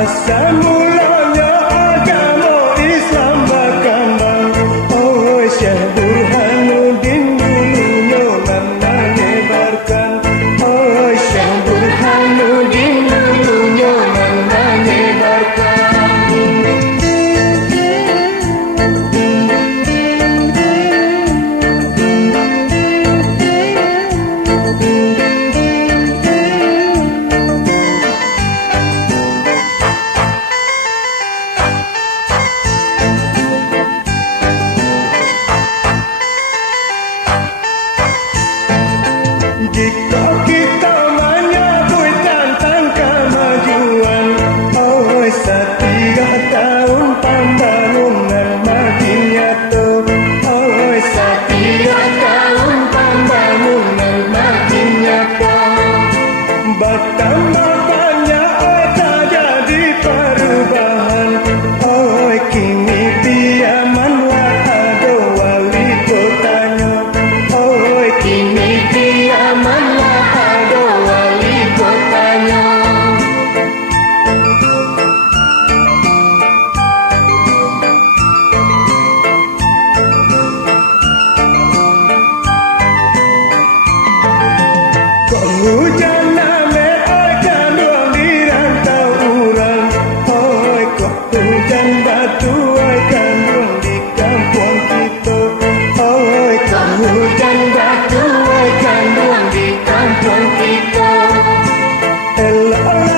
Asal mulanya agama Islam berkembang, oh Syekh Burhanuddin dulunya nama nyebarkan, oh Syekh Burhanuddin dulunya nama nyebarkan. Jika kita menyambut tentang kemajuan, oh setiap tahun pembangunan makin nyata, oh setiap tahun pembangunan makin nyata. Bertambah banyak terjadi perubahan, oh kini Piamanlah ada wali kotanya, oh kini Piamanlah ada wali kotanya. Kehujanan akan doang di rantau urang, oh kehujan batu akan doang di kampung kita, oh kehujan batu akan doang di kampung kita. Elok